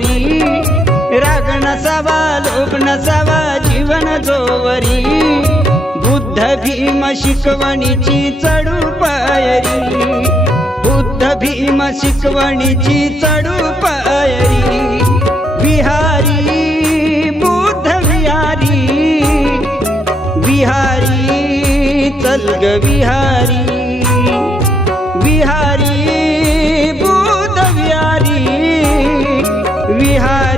जोवरी. राग नसावा लोभ नसावा जीवन जोवरी. बुद्ध भीम शिकवणीची चढू पायरी. बुद्ध भीम शिकवणीची चढू पायरी. विहारी बुद्ध विहारी. विहारी चल ग विहारी. विहारी विहारी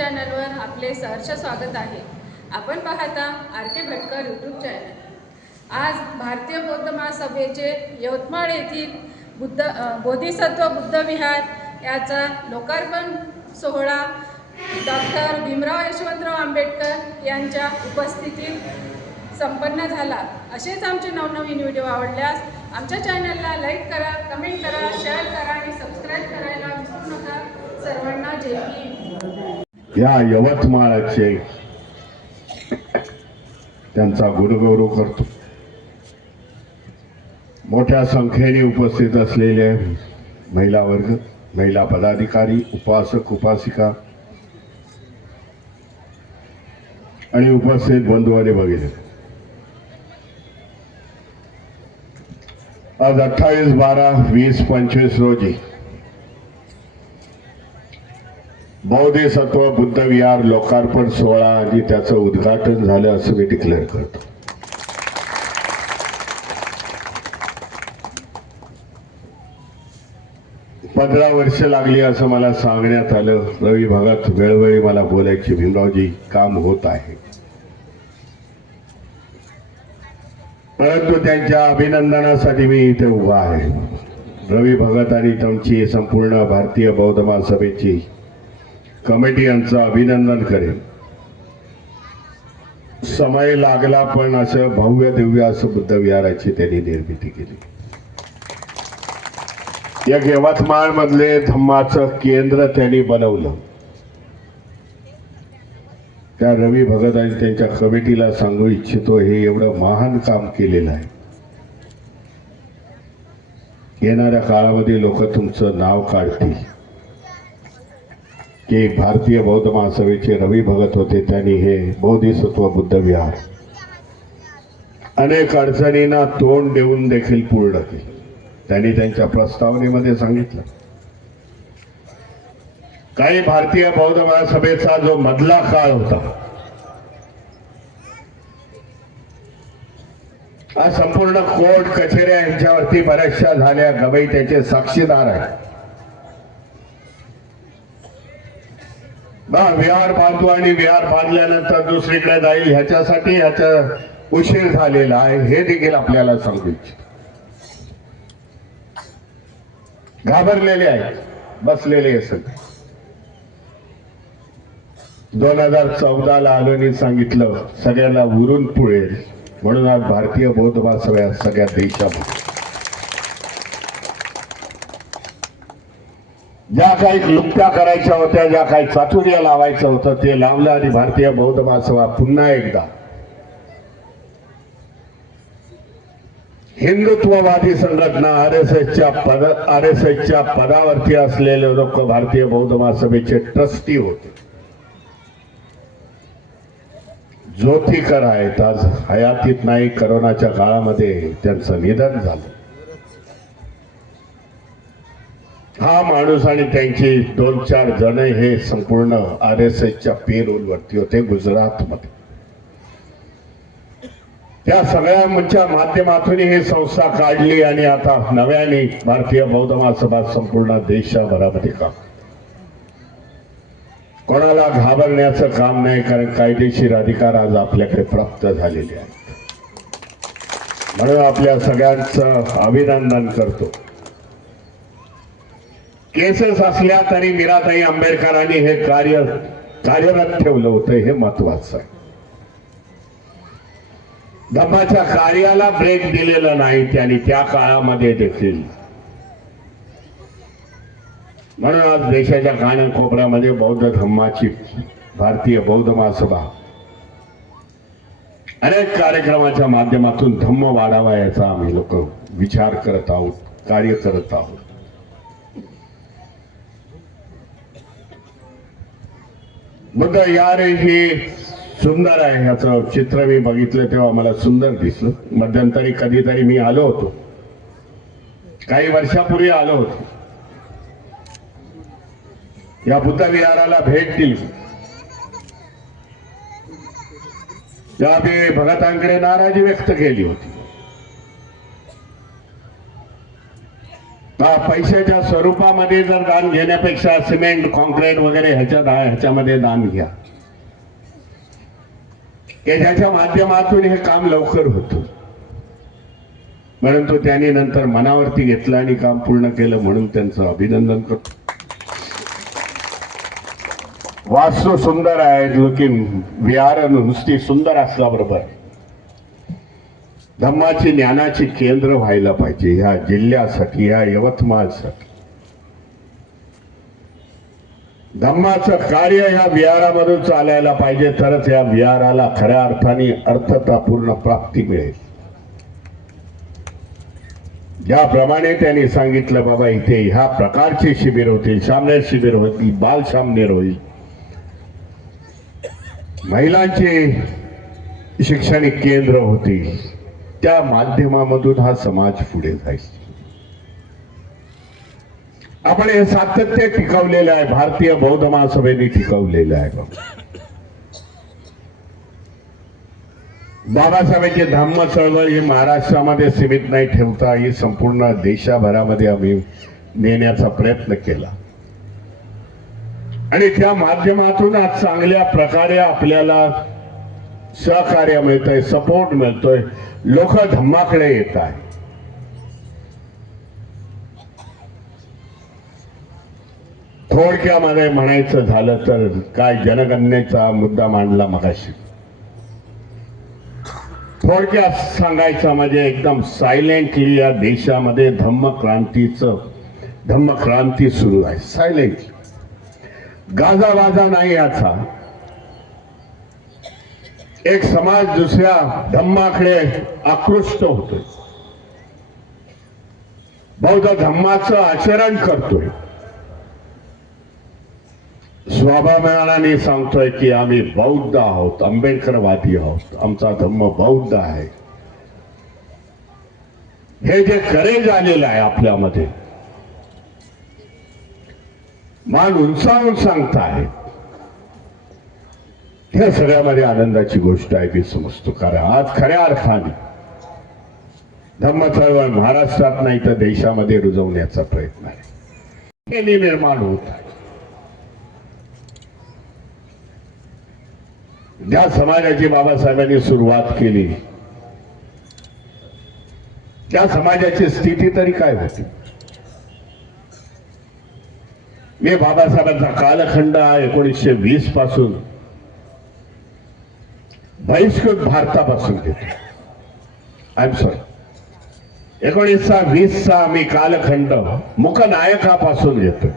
चॅनलवर आपले सहर्ष स्वागत आहे. आपण पाहता R K Bhatkar YouTube channel आज भारतीय बौद्ध महासभेचे यवतमाळ येथील बुद्ध बोधिसत्व बुद्ध विहार याचा लोकार्पण सोहळा डॉक्टर भीमराव यशवंतराव आंबेडकर यांच्या उपस्थितीत संपन्न झाला. असेच आमचे नवनवीन व्हिडिओ आवडल्यास आमच्या चॅनलला लाईक करा कमेंट करा शेअर करा आणि सबस्क्राईब करायला विसरू नका. सर्वांना जय हिंद. या यवतमाळाचे त्यांचा गुणगौरव करतो. मोठ्या संख्येने उपस्थित असलेले महिला वर्ग महिला पदाधिकारी उपासक उपासिका आणि उपस्थित बंधू आणि आज अठ्ठावीस बारा वीस पंचवीस रोजी बौद्धिसत्व बुद्ध विहार लोकार्पण सोहळा आणि त्याचं उद्घाटन झालं असं मी डिक्लेअर करतो. पंधरा वर्ष लागली असं मला सांगण्यात आलं. रवी भागात वेळोवेळी मला बोलायची भीमरावजी काम होत आहे. परंतु त्यांच्या अभिनंदनासाठी मी इथे उभा आहे. रवी भगत आणि तुमची संपूर्ण भारतीय बौद्ध महासभेची कमिटी यांचं अभिनंदन करेन समय लागला पण असं भव्य दिव्य असं बुद्ध विहाराची त्यांनी निर्मिती केली. एक यवतमाळ मधले धम्माचं केंद्र त्यांनी बनवलं. त्या रवी भगत आणि त्यांच्या कमिटीला सांगू इच्छितो हे एवढं महान काम केलेलं आहे. येणाऱ्या काळामध्ये लोक तुमचं नाव काढतील. की भारतीय बौद्ध महासभेचे रवी भगत होते त्यांनी हे बोधिसत्व बुद्ध विहार. अनेक अडचणींना तोंड देऊन देखील पूर्ण केले. त्यांनी त्यांच्या प्रस्तावनेमध्ये सांगितलं. काही भारतीय बौद्ध महासभेचा जो मधला काळ होता हा संपूर्ण कोर्ट कचेऱ्या यांच्यावरती बऱ्याचशा झाल्या. गवई त्याचे साक्षीदार आहे विहार बांधतो आणि विहार बांधल्यानंतर दुसरीकडे जाईल. ह्याच्यासाठी ह्याचा उशीर झालेला आहे. हे देखील आपल्याला सांगू इच्छितो. घाबरलेले आहेत. बसलेले असत दोन हजार चौदा ला आलोनी सांगितलं सगळ्यांना उरून पुळेल. म्हणून आज भारतीय बौद्ध महासभा सगळ्या देशामध्ये. ज्या काही लुप्त्या करायच्या होत्या ज्या काही चातुर्य लावायचं होतं ते लावलं आणि भारतीय बौद्ध महासभा पुन्हा एकदा. हिंदुत्ववादी संघटना आर एस एसच्या पद आर एस एसच्या पदावरती असलेले लोक भारतीय बौद्ध महासभेचे ट्रस्टी होते. ज्योतिकर आहेत. आज हयातीत नाही करोनाच्या काळामध्ये त्यांचं निधन झालं. हा माणूस आणि त्यांची दोन चार जण हे संपूर्ण आर एस एसच्या पेरोल वरती होते गुजरातमध्ये. त्या सगळ्यांच्या माध्यमातून ही संस्था काढली आणि आता नव्याने भारतीय बौद्ध महासभा संपूर्ण देशाभरामध्ये काम. कोणाला घाबरण्याचं काम नाही कारण कायदेशीर अधिकार आज आपल्याकडे प्राप्त झालेले आहेत. म्हणून आपल्या सगळ्यांचं अभिनंदन करतो. केसेस असल्या तरी मीराताई आंबेडकरांनी हे कार्य कार्यरत ठेवलं होतं हे महत्वाचं आहे. धम्माच्या कार्याला ब्रेक दिलेला नाही त्यांनी त्या काळामध्ये देखील. म्हणून आज देशाच्या कानाकोपऱ्यामध्ये बौद्ध धम्माची भारतीय बौद्ध महासभा. अनेक कार्यक्रमाच्या माध्यमातून धम्म वाढावा याचा आम्ही लोक विचार करत आहोत कार्य करत आहोत. बुद्ध यार ही सुंदर आहे. ह्याचं चित्र मी बघितलं तेव्हा मला सुंदर दिसलं. मध्यंतरी कधीतरी मी आलो होतो. काही वर्षापूर्वी आलो होतो. या बुद्ध विहाराला भेट दिली. तेव्हा भगतांकडे नाराजी व्यक्त केली होती. पैशाच्या स्वरूपामध्ये जर दान घेण्यापेक्षा सिमेंट कॉन्क्रीट वगैरे ह्याच्या ह्याच्यामध्ये दान घ्या. की माध्यमातून हे काम लवकर होतं. परंतु त्यांनी नंतर मनावरती घेतलं आणि काम पूर्ण केलं म्हणून त्यांचं अभिनंदन करतो. वास्तू सुंदर आहे लुकिंग विहार नुसती सुंदर असल्याबरोबर. धम्माची ज्ञानाची केंद्र व्हायला पाहिजे ह्या जिल्ह्यासाठी ह्या यवतमाळसाठी. धम्माचं कार्य ह्या विहारामधून चालायला पाहिजे तरच या विहाराला खऱ्या अर्थाने अर्थतापूर्ण प्राप्ती मिळेल. ज्याप्रमाणे त्यांनी सांगितलं बाबा इथे ह्या प्रकारची शिबिर होती सामने शिबिर होती बाल शामनेर होईल. महिलांचे शैक्षणिक केंद्र होतील त्या माध्यमामधून हा समाज पुढे जाईल. आपण हे सातत्य टिकवलेलं आहे. भारतीय बौद्ध महासभेने टिकवलेलं आहे बघा. बाबासाहेबांची धम्म चळवळ ही महाराष्ट्रामध्ये सीमित नाही ठेवता ही संपूर्ण देशाभरामध्ये आम्ही नेण्याचा प्रयत्न केला. आणि त्या माध्यमातून आज चांगल्या प्रकारे आपल्याला सहकार्य मिळतंय सपोर्ट मिळतोय लोक धम्माकडे येत आहे थोडक्यामध्ये म्हणायचं झालं तर काय जनगणनेचा मुद्दा मांडला मगाशी. थोडक्यात सांगायचं म्हणजे एकदम सायलेंटली या देशामध्ये धम्म क्रांतीचं सुरू आहे सायलेंटली गाजावाजा नाही याचा. एक समाज दुसऱ्या धम्माकडे आकृष्ट होतोय. बौद्ध धम्माचं आचरण करतोय. स्वाभिमानाने सांगतोय की आम्ही बौद्ध आहोत आंबेडकरवादी आहोत. आमचा धम्म बौद्ध आहे. हे जे करेज आलेलं आहे आपल्यामध्ये मान उंचावून आहे ह्या सगळ्यामध्ये आनंदाची गोष्ट आहे ती समजतो. कारण आज खऱ्या अर्थाने धम्म चळवळ महाराष्ट्रात नाही तर देशामध्ये रुजवण्याचा प्रयत्न आहे. हे निर्माण होत आहे ज्या समाजाची बाबासाहेबांनी सुरुवात केली त्या समाजाची स्थिती तरी काय होती? मी बाबासाहेबांचा कालखंड हा एकोणीसशे वीसपासून. बहिष्कृत भारतापासून घेतो. आय एम सॉरी एकोणीसचा वीसचा आम्ही कालखंड मुखनायकापासून घेतोय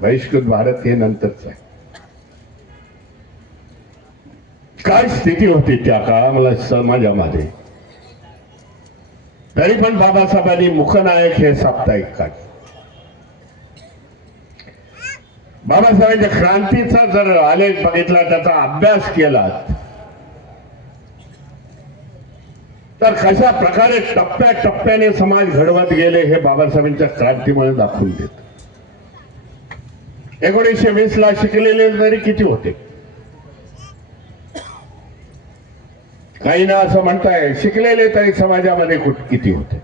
बहिष्कृत भारत हे नंतरच आहे. काय स्थिती होती त्या काळामध्ये समाजामध्ये? तरी पण बाबासाहेबांनी मुखनायक हे साप्ताहिक काढले. बाबासाहेबांच्या क्रांतीचा जर आलेख बघितला त्याचा अभ्यास केला तर कशा प्रकारे टप्प्या टप्प्याने समाज घडवत गेले हे बाबासाहेबांच्या क्रांतीमुळे दाखवून देत. एकोणीसशे वीस ला शिकलेले तरी किती होते? काही ना असं म्हणताय शिकलेले तरी समाजामध्ये किती होते?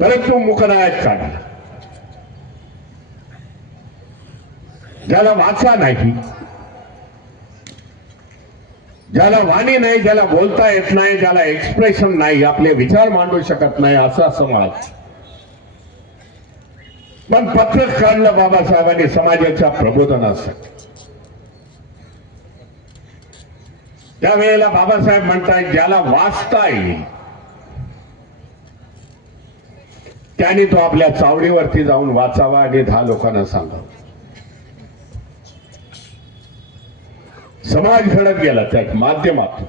परंतु मुकनायक काढाला. ज्याला वाचा नाही ज्याला वाणी नाही ज्याला बोलता येत नाही ज्याला एक्सप्रेशन नाही आपले विचार मांडू शकत नाही असा समाज पण पत्रक काढलं बाबासाहेबांनी समाजाच्या प्रबोधनासाठी त्यावेळेला बाबासाहेब म्हणतायत ज्याला वाचता येईल त्याने तो आपल्या चावडीवरती जाऊन वाचावा आणि दहा लोकांना सांगावा. समाज घडत गेला त्या माध्यमातून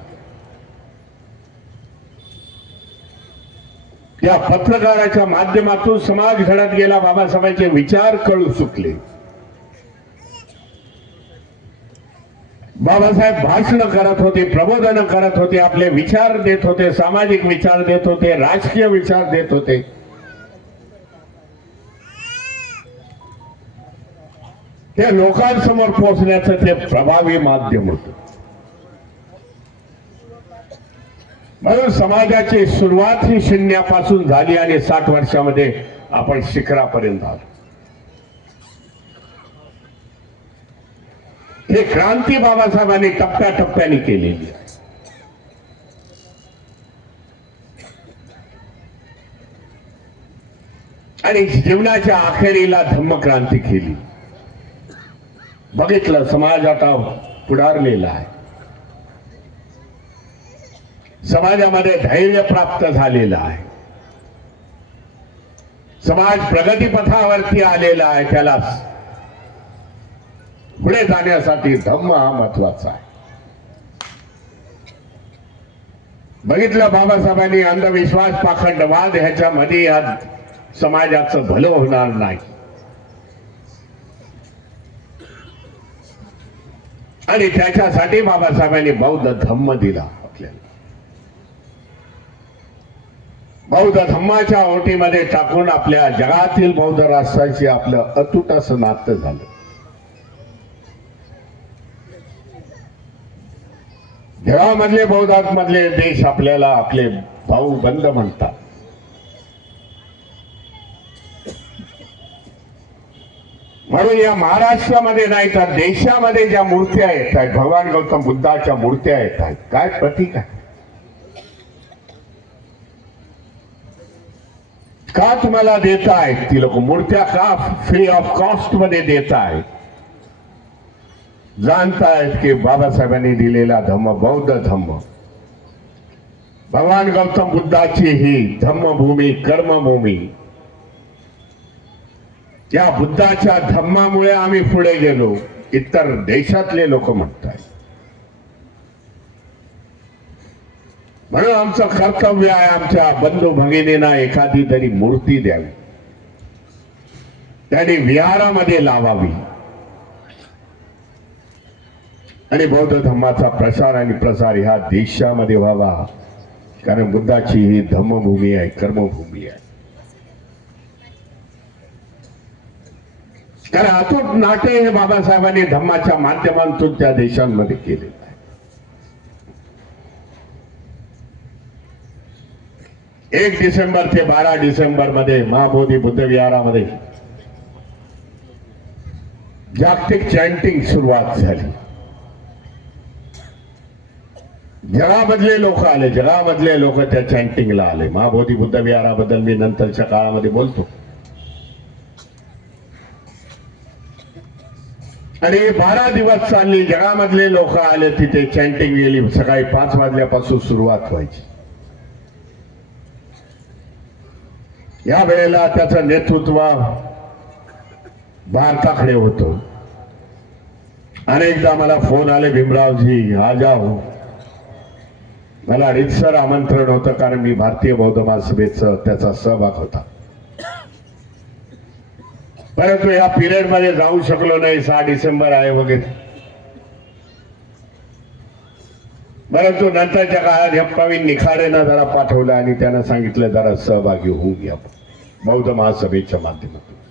या पत्रकाराच्या माध्यमातून समाज घडत गेला बाबासाहेबांचे विचार कळू चुकले. बाबासाहेब भाषण करत होते प्रबोधन करत होते आपले विचार देत होते सामाजिक विचार देत होते राजकीय विचार देत होते. ते लोकांसमोर पोहोचण्याचं ते प्रभावी माध्यम होत. म्हणून समाजाची सुरुवात ही शून्यापासून झाली आणि साठ वर्षामध्ये आपण शिखरापर्यंत आलो. हे क्रांती बाबासाहेबांनी टप्प्याटप्प्याने केलेली आहे. आणि जीवनाच्या अखेरीला धम्मक्रांती केली. बघितलं समाज आता पुढारलेला आहे. समाजामध्ये धैर्य प्राप्त झालेलं आहे. समाज प्रगतीपथावरती आलेला आहे त्याला पुढे जाण्यासाठी धम्म हा महत्त्वाचा आहे. बघितलं बाबासाहेबांनी अंधविश्वास पाखंडवाद ह्याच्यामध्ये या समाजाचं भलं होणार नाही. आणि त्याच्यासाठी बाबासाहेबांनी बौद्ध धम्म दिला आपल्याला. बौद्ध धम्माच्या ओटीमध्ये टाकून आपल्या जगातील बौद्ध राष्ट्राशी आपलं अतूट असं नातं झालं. जगामधले बौद्धांमधले देश आपल्याला आपले भाऊ बंद म्हणतात. म्हणून या महाराष्ट्रामध्ये नाही तर देशामध्ये ज्या मूर्त्या येत आहेत भगवान गौतम बुद्धाच्या मूर्त्या येत आहेत काय प्रतीक आहे? का तुम्हाला देत आहेत? ती लोक मूर्त्या का फ्री ऑफ कॉस्टमध्ये देत आहेत? जाणतायत की बाबासाहेबांनी दिलेला धम्म बौद्ध धम्म. भगवान गौतम बुद्धाची ही धम्मभूमी कर्मभूमी. या बुद्धाच्या धम्मामुळे आम्ही पुढे गेलो. इतर देशातले लोक म्हणतात म्हणून आमचं कर्तव्य आहे आमच्या बंधू भगिनींना एखादी तरी मूर्ती द्यावी. त्यांनी विहारामध्ये लावावी. आणि बौद्ध धम्माचा प्रसार आणि प्रसार ह्या देशामध्ये व्हावा. कारण बुद्धाची ही धम्मभूमी आहे कर्मभूमी आहे. कारण अतूट नाटे हे बाबासाहेबांनी धम्माच्या माध्यमातून त्या देशांमध्ये केले. एक डिसेंबर ते बारा डिसेंबरमध्ये महाबोधी बुद्ध विहारामध्ये जागतिक चॅन्टिंग सुरुवात झाली. जगामधले लोक आले जगामधले लोक त्या चॅन्टिंगला आले. महाबोधी बुद्धविहाराबद्दल मी नंतरच्या काळामध्ये बोलतो. आणि बारा दिवस चालली जगामधले लोक आले तिथे चॅन्टिंग गेली सकाळी पाच वाजल्यापासून सुरुवात व्हायची. या वेळेला त्याचं नेतृत्व भारताकडे होतो. अनेकदा मला फोन आले भीमरावजी आ जाओ. मला रितसर आमंत्रण होतं कारण मी भारतीय बौद्ध महासभेचं त्याचा सहभाग होता. परंतु या पिरियडमध्ये जाऊ शकलो नाही सहा डिसेंबर आहे वगैरे परंतु नंतरच्या काळात हप्पावीन प्रवीण जरा पाठवलं आणि त्यांना सांगितलं जरा सहभागी होऊन घ्या. बौद्ध महासभेच्या माध्यमातून.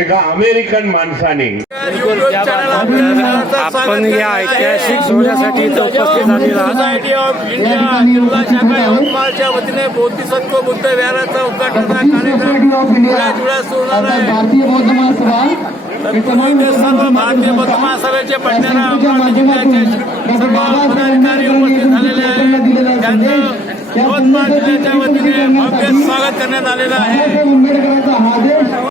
एका अमेरिकन माणसाने. आपण या ऐतिहासिक सोहळ्यासाठी इथं उपस्थित झालेला आहात. सोसायटी ऑफ इंडिया जिल्हा शाखा यवतमाळच्या वतीने बोधिसत्व बुद्ध विहाराचा उद्घाटनाचा कार्यक्रम झाला आहे. भारतीय बौद्ध महासभा इथे सर्व भारतीय बौद्ध महासभेचे पडणारा अमरावती जिल्ह्याचे सर्व पदाधिकारी उपस्थित झालेले आहेत त्यांचं यवतमाळ जिल्ह्याच्या वतीने भव्य स्वागत करण्यात आलेलं आहे.